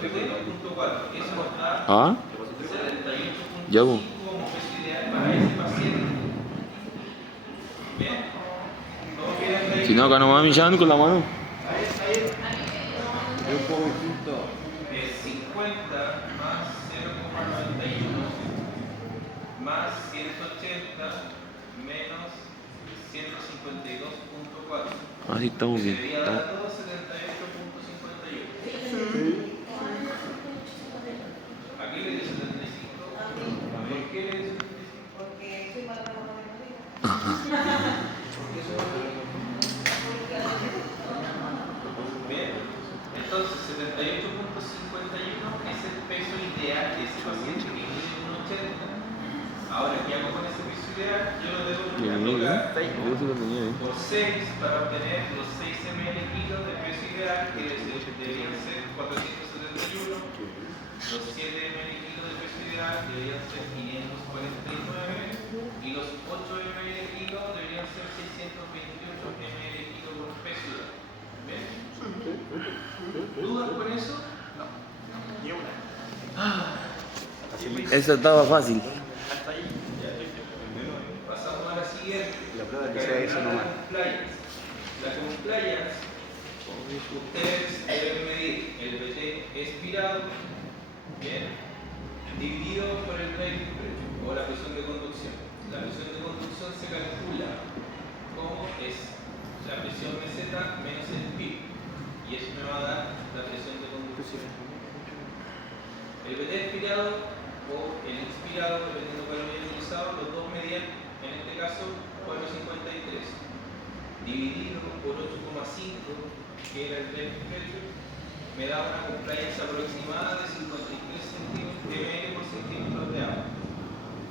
52.4. Eso nos da ¿Ah? 78.5 Ya, po. como peso ideal para ese paciente. ¿Bien? ¿Todos bien hasta ahí? Si no, acá nomás me llaman con la mano. Es 50 más 0,91 más 180 menos 152.4. Así estamos Que bien. debería dar 278.51. Aquí le dio 75. ¿Por qué le dio 75? Porque soy para la memoria. Bien. Entonces, 78.51 es el peso ideal de ese paciente que mide 1,80. Ahora, ¿qué hago con ese peso ideal? Yo lo debo multiplicar por 6 para obtener los 6 ml kilos de peso ideal, que deberían ser 471. Los 7 ml kilos de peso ideal deberían ser 549. Y los 8 ml kilos deberían ser 628 ml kilos por peso ideal. ¿Bien? ¿Dudas con eso? Ni una. Eso estaba fácil. Hasta ahí. Pasamos a la siguiente. La prueba que sea eso nomás. La compliance, ustedes deben medir el BT expirado, bien, dividido por el driving pressure o la presión de conducción. La presión de conducción se calcula como es la presión meseta menos el PIB, y eso me va a dar la presión de conducción. El BT expirado o el inspirado, dependiendo de cuál lo hayan utilizado, los dos medían, en este caso, 4,53 dividido por 8,5, que era el driving pressure, me da una compliance aproximada de 53 ml por centímetro de agua.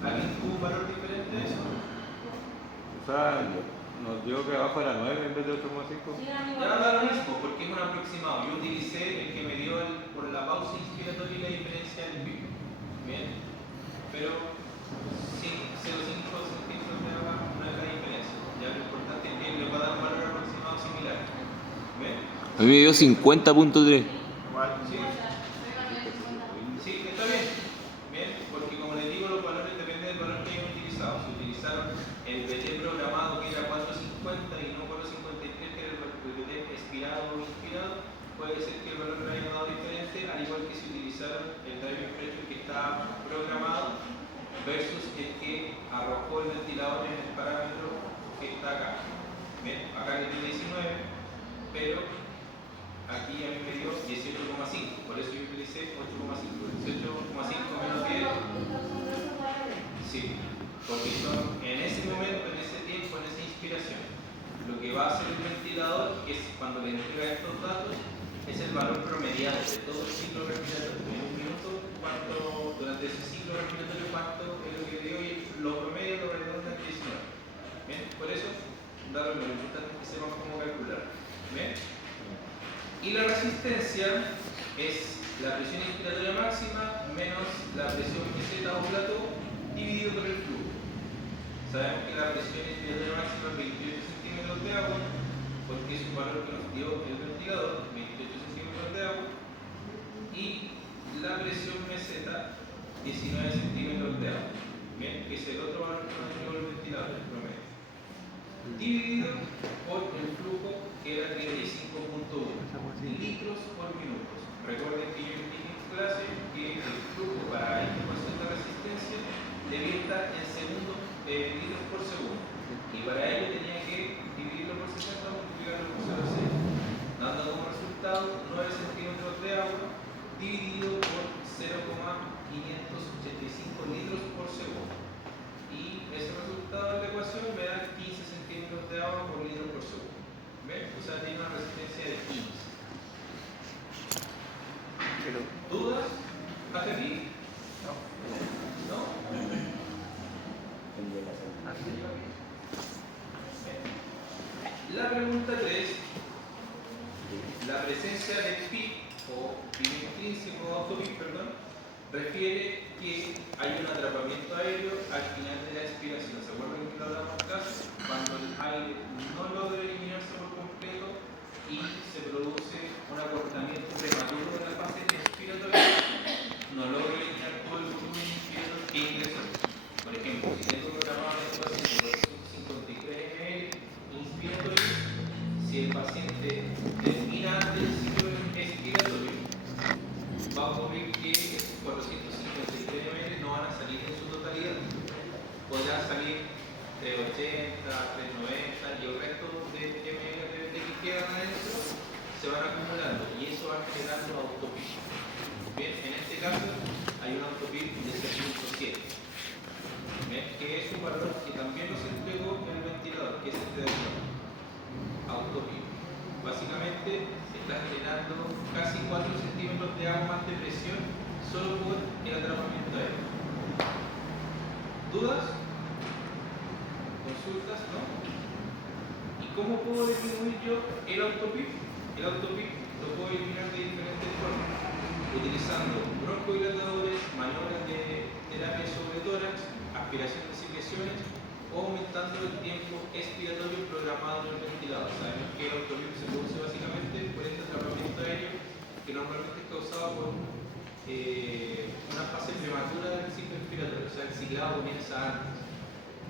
¿Alguien tuvo un valor diferente a eso? O sea, nos dio que abajo era 9 en vez de 8,5. Ya da lo mismo, porque es un aproximado. Yo utilicé el que me dio por la pausa inspiratoria y la diferencia del PIB. Bien, pero 0,5 centímetros de agua no es la diferencia. Ya lo importante es que le va a dar un valor aproximado similar. ¿Ven? A mí me dio 50.3. Igual. ¿Sí? Sí, está bien. Bien, porque como les digo, los valores dependen del valor que hayan utilizado. Si utilizaron el BT programado que era 450 y no 453, que era el BT expirado o inspirado, puede ser que el valor le haya dado diferente, al igual que si utilizaron el driving pressure que está programado versus el que arrojó el ventilador en el parámetro que está acá. Bien, acá le dio 19, pero aquí a mí me dio 18,5, por eso yo utilicé 8,5. 18,5 menos 10. Sí, porque son en ese momento, en ese tiempo, en esa inspiración. Lo que va a hacer el ventilador, que es cuando le entrega estos datos, es el valor promediado de todo el ciclo respiratorio. En un minuto, durante ese ciclo respiratorio, cuánto es lo que le dio, y lo promedio lo redonda en 19. ¿Bien? Por eso, lo importante es que sepan cómo calcular. ¿Bien? Y la resistencia es la presión inspiratoria máxima menos la presión meseta o plató dividido por el flujo. Sabemos que la presión inspiratoria máxima es 28 centímetros de agua, porque es un valor que nos dio el ventilador, 28 centímetros de agua, y la presión meseta, 19 centímetros de agua. Bien, que es el otro valor que nos dio el ventilador, el promedio. Dividido por el flujo, que era 35.1 litros por minuto. Recuerden que yo les dije en clase que el flujo para esta ecuación de resistencia debía estar en litros por segundo, y para ello tenía que dividirlo por 60 o multiplicarlo por 0,6, dando como resultado 9 centímetros de agua dividido por 0,585 litros por segundo, y ese resultado de la ecuación me da 15 centímetros de agua por litro por segundo. ¿Ven? O sea, tiene una resistencia de 15. ¿Dudas? ¿Hasta aquí? ¿No? La pregunta 3. La presencia de PIB o PIB intrínseco o autoPIB, refiere que hay un atrapamiento aéreo al final de la expiración. ¿Se acuerdan que lo hablamos en clase? Cuando el aire no logra eliminarse por completo y se produce un acortamiento prematuro de la fase expiratoria. 380, 390 y el resto de ml que quedan adentro se van acumulando y eso va generando autopip. Bien, en este caso hay un autopip de 7.7, que es un valor que también nos entregó el ventilador, que es este de acá, autopip. Básicamente se está generando casi 4 centímetros de agua más de presión solo por el atrapamiento aéreo. ¿Dudas? ¿Consultas? ¿No? ¿Y cómo puedo disminuir yo el autopip? El autopip lo puedo eliminar de diferentes formas, utilizando broncodilatadores, maniobras de terapia sobre tórax, aspiración de secreciones o aumentando el tiempo expiratorio programado en el ventilador. Sabemos que el autopip se produce básicamente por este atrapamiento aéreo que normalmente es causado por una fase prematura del ciclo expiratorio, o sea, el ciclado comienza antes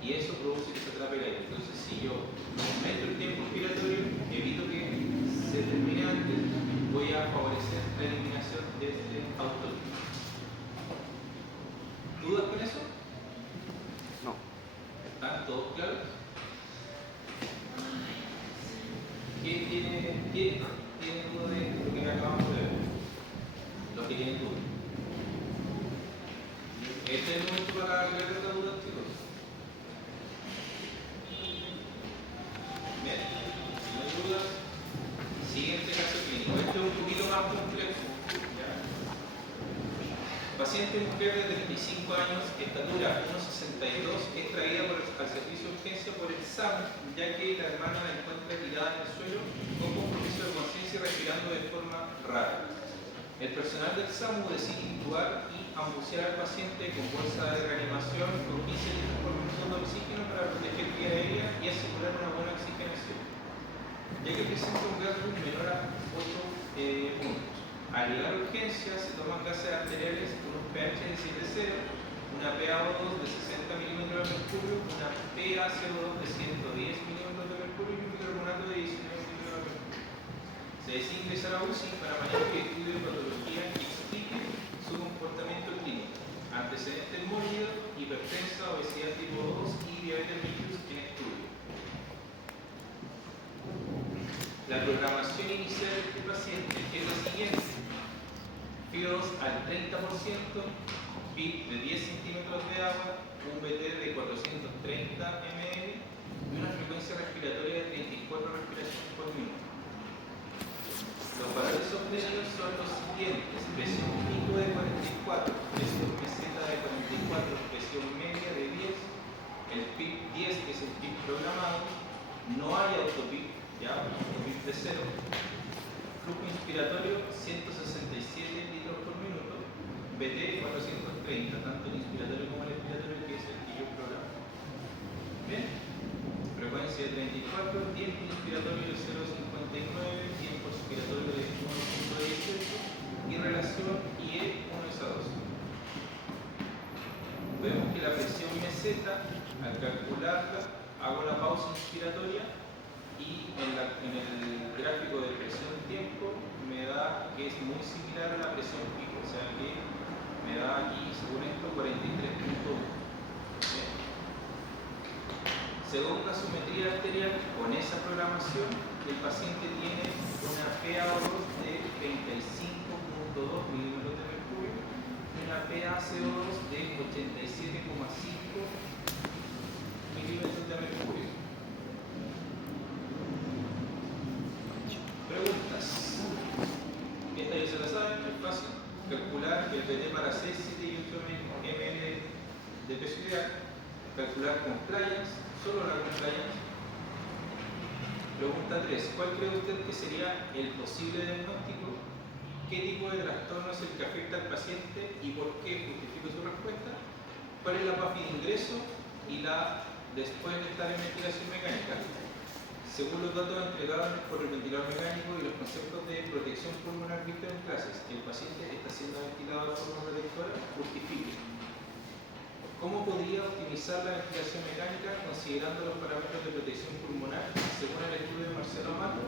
y eso produce que se atrape el aire. Entonces, si yo aumento el tiempo expiratorio, evito que se termine antes, voy a favorecer la eliminación de este autopip. ¿Dudas con eso? No. ¿Están todos claros? ¿Quién tiene duda de lo que acabamos de ver? Los que tienen dudas. Este es el momento para aclarar la duda, chicos. Bien, si no hay dudas, siguiente caso clínico. Este es un poquito más complejo. ¿Ya? Paciente mujer de 35 años, estatura 1,62, es traída al servicio de urgencia por el SAMU, ya que la hermana la encuentra tirada en el suelo con compromiso de conciencia y respirando de forma rara. El personal del SAMU decide intubar y ambucear al paciente con bolsa de reanimación con 15 litros por minuto de oxígeno para proteger vía aérea y asegurar una buena oxigenación, ya que presenta un gas room menor a 8 puntos. Al llegar a urgencia se toman gases arteriales con un pH de 7,0, una PaO2 de 60 milímetros de mercurio, una PaCO2 de 110 milímetros de mercurio y un bicarbonato de 19 milímetros de mercurio. Se decide ingresar a UCI para mayor que estudie patología y explique su comportamiento clínico, antecedentes mórbidos, hipertensa, obesidad tipo 2 y diabetes mellitus en estudio. La programación inicial de este paciente es la siguiente: FIO2 al 30%, PIB de 10 centímetros de agua, un BT de 430 ml y una frecuencia respiratoria de 34 respiraciones por minuto. Los valores obtenidos son los siguientes: presión pico de 44, presión meseta de 44, presión media de 10, el PIB 10 que es el PIB programado, no hay autopip, ya, autopip de 0, flujo inspiratorio 167 litros por minuto, BT 430, tanto el inspiratorio como el expiratorio, que es el que yo programo. Bien, frecuencia de 34, tiempo inspiratorio de 0,59, tiempo expiratorio de 1,18 y relación IE 1:2. Vemos que la presión meseta, al calcularla, hago la pausa inspiratoria y en el gráfico de presión tiempo me da que es muy similar a la presión pico, o sea que me da aquí, según esto, 43.1. Según la gasometría arterial, con esa programación, el paciente tiene una PaO2 de 35.2 milímetros de mercurio y una PaCO2 de 87,5 milímetros de mercurio. Preguntas. Esta ya se la saben, es fácil. Calcular el BT para 6, 7 y 8 ml de peso ideal. Calcular compliance, solo la compliance. Pregunta 3. ¿Cuál cree usted que sería el posible diagnóstico? ¿Qué tipo de trastorno es el que afecta al paciente y por qué? Justifico su respuesta. ¿Cuál es la PAFI de ingreso y la después de estar en ventilación mecánica? Según los datos entregados por el ventilador mecánico y los conceptos de protección pulmonar vistos en clases, el paciente está siendo ventilado de forma protectora, justifique. ¿Cómo podría optimizar la ventilación mecánica considerando los parámetros de protección pulmonar según el estudio de Marcelo Amato?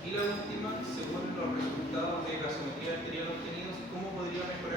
Y la última, según los resultados de gasometría arterial obtenidos, ¿cómo podría mejorar